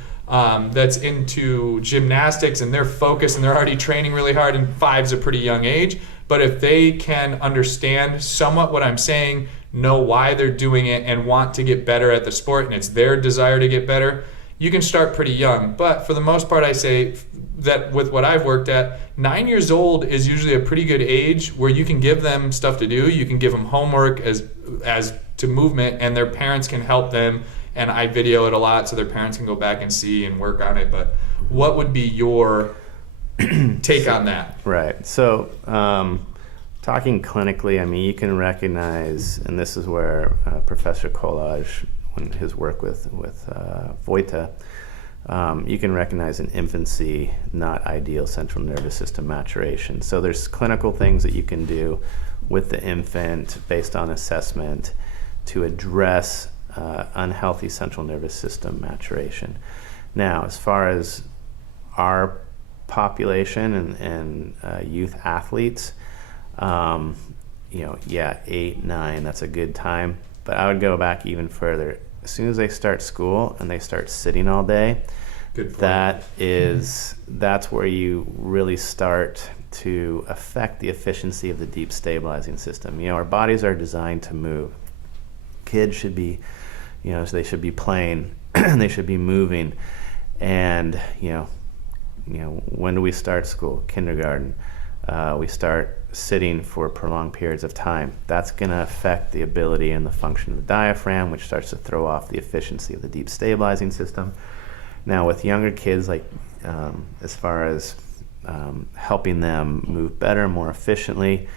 gymnastics and they're focused and they're already training really hard, and 5's a pretty young age. But if they can understand somewhat what I'm saying, know why they're doing it, and want to get better at the sport, and it's their desire to get better, you can start pretty young. But for the most part, I say that with what I've worked at, 9 years old is usually a pretty good age where you can give them stuff to do. You can give them homework as to movement, and their parents can help them. And I video it a lot so their parents can go back and see and work on it. But what would be your take on that? Right. So talking clinically, I mean, you can recognize, and this is where Professor Kolaj, when his work with Vojta, you can recognize in infancy not ideal central nervous system maturation. So there's clinical things that you can do with the infant based on assessment to address unhealthy central nervous system maturation. Now, as far as our population and youth athletes, 8, 9, that's a good time. But I would go back even further. As soon as they start school and they start sitting all day, Good point. That's where you really start to affect the efficiency of the deep stabilizing system. You know, our bodies are designed to move. Kids should be, so they should be playing, they should be moving. And, when do we start school? Kindergarten. We start sitting for prolonged periods of time. That's going to affect the ability and the function of the diaphragm, which starts to throw off the efficiency of the deep stabilizing system. Now, with younger kids, like as far as helping them move better, more efficiently,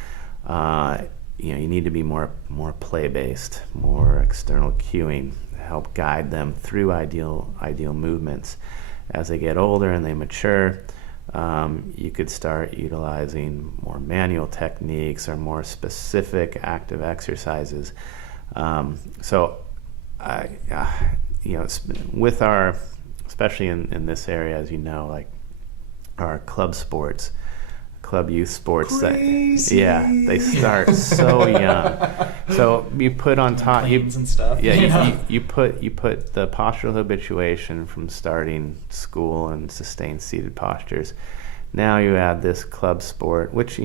you need to be more play-based, more external cueing, help guide them through ideal movements. As they get older and they mature, you could start utilizing more manual techniques or more specific active exercises. With our, especially in this area, as you know, like our club sports, club youth sports, they start so young. So you put on top, and stuff. You put the postural habituation from starting school and sustained seated postures. Now you add this club sport, which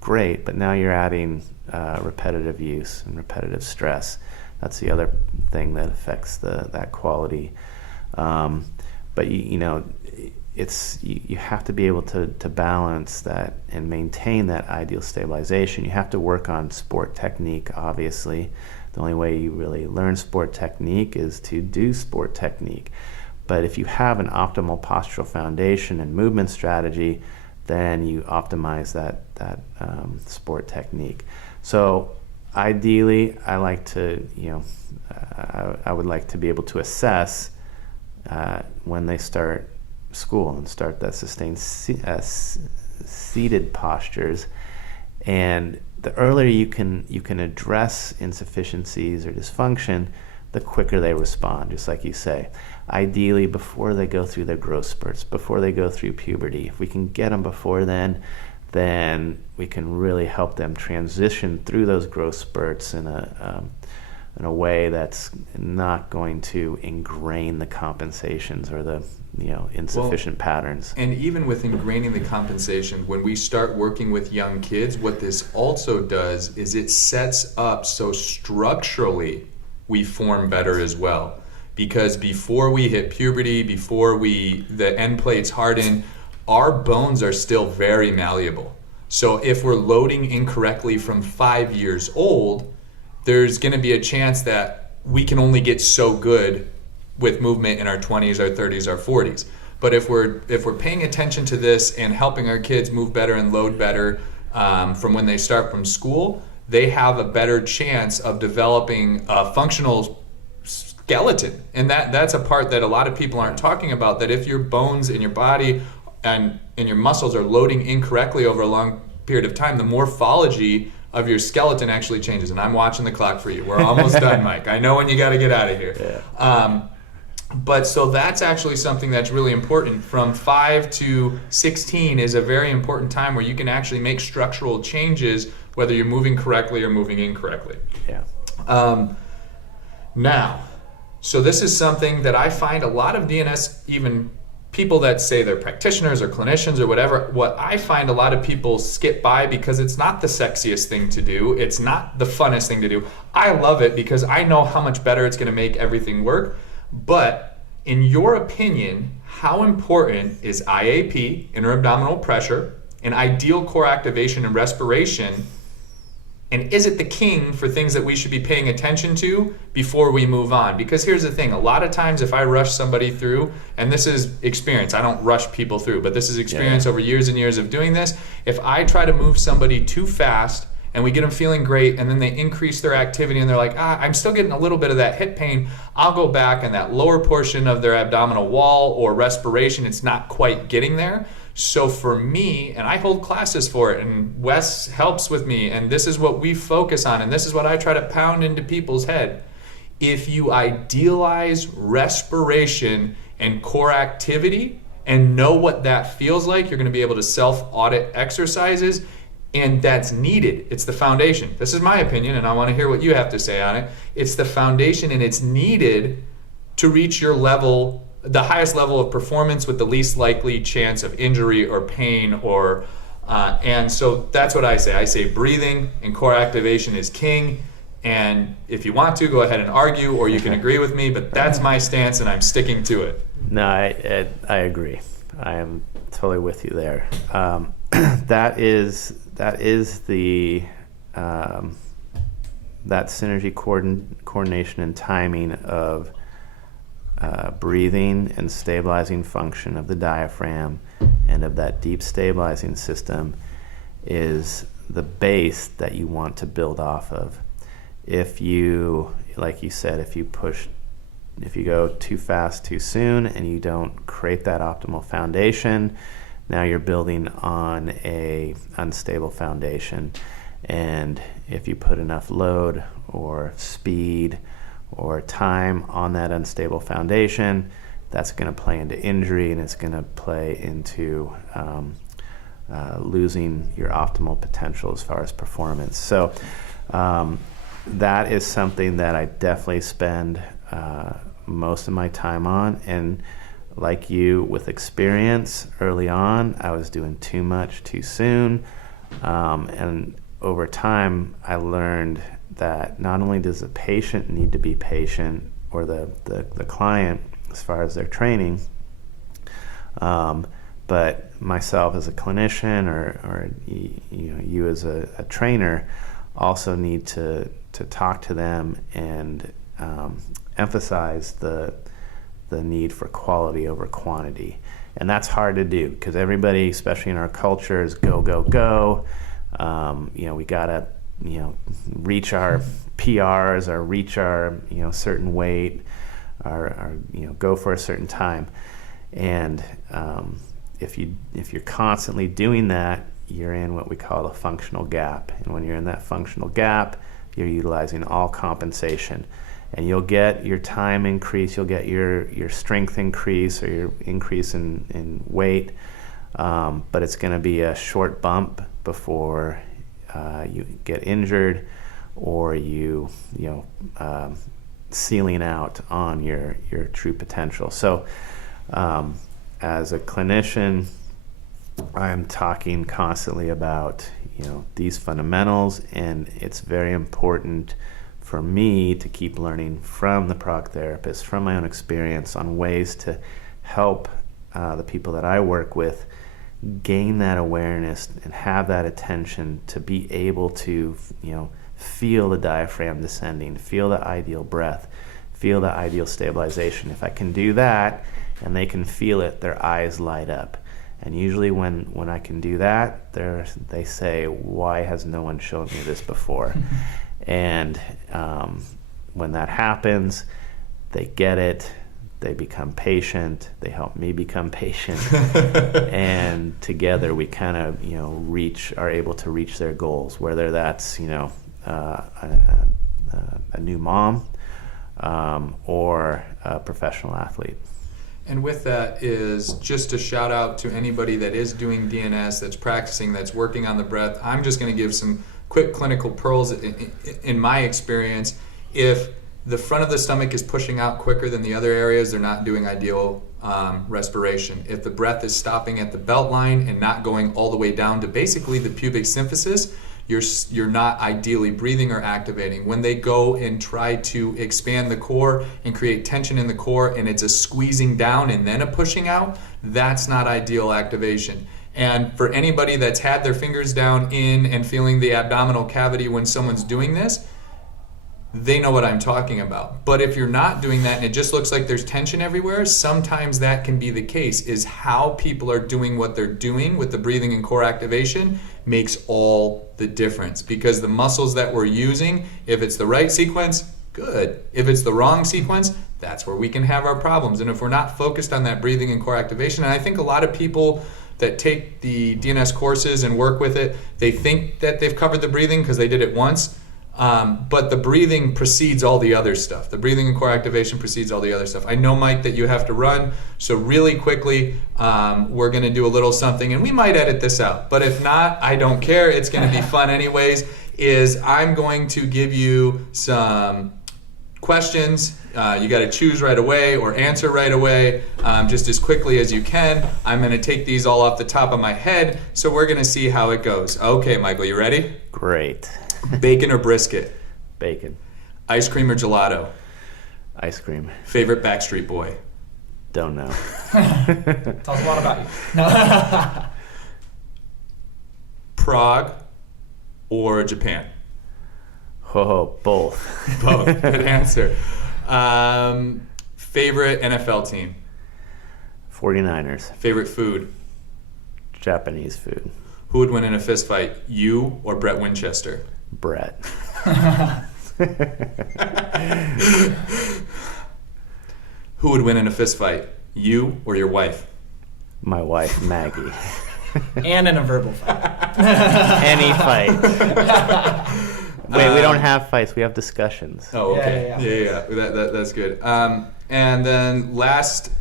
great, but now you're adding repetitive use and repetitive stress. That's the other thing that affects that quality. But you have to be able to balance that and maintain that ideal stabilization. You have to work on sport technique, obviously. The only way you really learn sport technique is to do sport technique. But if you have an optimal postural foundation and movement strategy, then you optimize that sport technique. So ideally, I like to, I would like to be able to assess when they start school and start that sustained seated postures. And the earlier you can address insufficiencies or dysfunction, the quicker they respond, just like you say. Ideally, before they go through their growth spurts, before they go through puberty. If we can get them before then we can really help them transition through those growth spurts in a way that's not going to ingrain the compensations or the insufficient patterns. And even with ingraining the compensation, when we start working with young kids, what this also does is it sets up so structurally we form better as well. Because before we hit puberty, before the end plates harden, our bones are still very malleable. So if we're loading incorrectly from 5 years old, there's going to be a chance that we can only get so good with movement in our 20s, our 30s, our 40s. But if we're paying attention to this and helping our kids move better and load better from when they start from school, they have a better chance of developing a functional skeleton. And that's a part that a lot of people aren't talking about, that if your bones in your body and your muscles are loading incorrectly over a long period of time, the morphology of your skeleton actually changes. And I'm watching the clock for you. We're almost done, Mike. I know when you got to get out of here. Yeah. But so that's actually something that's really important. From 5 to 16 is a very important time where you can actually make structural changes, whether you're moving correctly or moving incorrectly. Yeah. Now, so this is something that I find a lot of DNS, even people that say they're practitioners or clinicians or whatever, what I find a lot of people skip by because it's not the sexiest thing to do. It's not the funnest thing to do. I love it because I know how much better it's going to make everything work. But in your opinion, how important is IAP, inner abdominal pressure, and ideal core activation and respiration? And is it the king for things that we should be paying attention to before we move on? Because here's the thing, a lot of times if I rush somebody through, and this is experience, I don't rush people through, but this is experience over years and years of doing this. If I try to move somebody too fast and we get them feeling great and then they increase their activity and they're like, I'm still getting a little bit of that hip pain, I'll go back and that lower portion of their abdominal wall or respiration, it's not quite getting there. So for me, and I hold classes for it, and Wes helps with me, and this is what we focus on, and this is what I try to pound into people's head. If you idealize respiration and core activity and know what that feels like, you're going to be able to self-audit exercises, and that's needed. It's the foundation. This is my opinion, and I want to hear what you have to say on it. It's the foundation, and it's needed to reach your level the highest level of performance with the least likely chance of injury or pain or and so that's what I say. I say breathing and core activation is king. And if you want to, go ahead and argue, or you can agree with me, but that's my stance and I'm sticking to it. No, I agree. I am totally with you there. That is the that synergy coordination and timing of breathing and stabilizing function of the diaphragm and of that deep stabilizing system is the base that you want to build off of. If you, like you said, if you go too fast too soon and you don't create that optimal foundation, now you're building on a unstable foundation. And if you put enough load or speed or time on that unstable foundation, that's going to play into injury, and it's going to play into losing your optimal potential as far as performance. So that is something that I definitely spend most of my time on. And like you, with experience early on, I was doing too much too soon. And over time, I learned that not only does the patient need to be patient, or the client as far as their training, but myself as a clinician or you as a trainer also need to talk to them and emphasize the need for quality over quantity. And that's hard to do because everybody, especially in our culture, is go, go, go. We gotta, reach our PRs or reach our, certain weight or go for a certain time. And if you're constantly doing that, you're in what we call a functional gap. And when you're in that functional gap, you're utilizing all compensation. And you'll get your time increase, you'll get your strength increase or your increase in weight, but it's going to be a short bump before you get injured or ceiling out on your true potential. So as a clinician, I'm talking constantly about these fundamentals, and it's very important for me to keep learning from the prog therapist, from my own experience, on ways to help the people that I work with gain that awareness and have that attention to be able to feel the diaphragm descending, feel the ideal breath, feel the ideal stabilization. If I can do that and they can feel it, their eyes light up. And usually when I can do that, they say, why has no one shown me this before? And when that happens, they get it, they become patient, they help me become patient, and together we kind of are able to reach their goals, whether that's a new mom or a professional athlete. And with that is just a shout out to anybody that is doing DNS, that's practicing, that's working on the breath. I'm just going to give some quick clinical pearls. In my experience, if the front of the stomach is pushing out quicker than the other areas, they're not doing ideal respiration. If the breath is stopping at the belt line and not going all the way down to basically the pubic symphysis, you're not ideally breathing or activating. When they go and try to expand the core and create tension in the core, and it's a squeezing down and then a pushing out, that's not ideal activation. And for anybody that's had their fingers down in and feeling the abdominal cavity when someone's doing this, they know what I'm talking about. But if you're not doing that and it just looks like there's tension everywhere, sometimes that can be the case. Is how people are doing what they're doing with the breathing and core activation makes all the difference. Because the muscles that we're using, if it's the right sequence, good. If it's the wrong sequence, that's where we can have our problems. And if we're not focused on that breathing and core activation, and I think a lot of people that take the DNS courses and work with it, they think that they've covered the breathing because they did it once. But the breathing precedes all the other stuff. The breathing and core activation precedes all the other stuff. I know, Mike, that you have to run, so really quickly, we're going to do a little something, and we might edit this out. But if not, I don't care. It's going to be fun anyways. I'm going to give you some questions. You got to choose right away or answer right away, just as quickly as you can. I'm going to take these all off the top of my head, so we're going to see how it goes. Okay, Michael, you ready? Great. Bacon or brisket? Bacon. Ice cream or gelato? Ice cream. Favorite Backstreet Boy? Don't know. Tell us a lot about you. Prague or Japan? Oh, both. Both. Good answer. Favorite NFL team? 49ers. Favorite food? Japanese food. Who would win in a fist fight, you or Brett Winchester? Brett. Who would win in a fist fight, you or your wife? My wife, Maggie. And in a verbal fight. Any fight. Wait, we don't have fights. We have discussions. Oh, okay. Yeah. That's good. And then last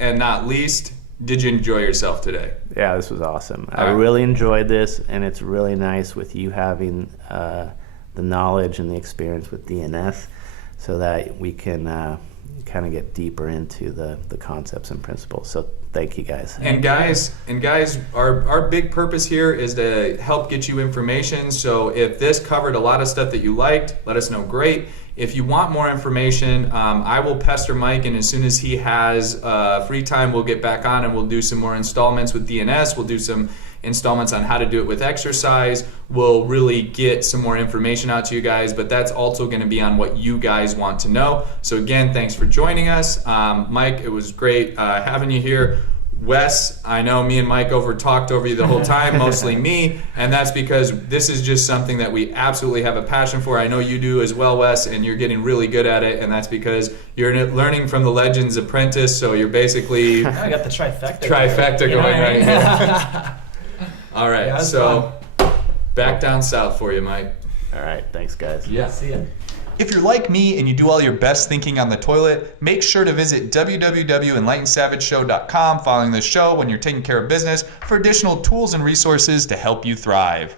and not least, did you enjoy yourself today? Yeah, this was awesome. All I right. really enjoyed this, and it's really nice with you having the knowledge and the experience with DNS so that we can kind of get deeper into the concepts and principles. So thank you guys. And guys, our big purpose here is to help get you information. So if this covered a lot of stuff that you liked, let us know. Great. If you want more information, I will pester Mike, and as soon as he has free time, we'll get back on and we'll do some more installments with DNS. We'll do some installments on how to do it with exercise. We'll really get some more information out to you guys, but that's also going to be on what you guys want to know. So again, thanks for joining us. Mike, it was great having you here. Wes, I know me and Mike talked over you the whole time, mostly me, and that's because this is just something that we absolutely have a passion for. I know you do as well, Wes, and you're getting really good at it, and that's because you're learning from the Legends Apprentice, so you're basically I got the trifecta. going right here. All right, Yeah, so back down south for you, Mike. All right, thanks, guys. Yeah. See ya. If you're like me and you do all your best thinking on the toilet, make sure to visit www.enlightensavageshow.com following this show when you're taking care of business for additional tools and resources to help you thrive.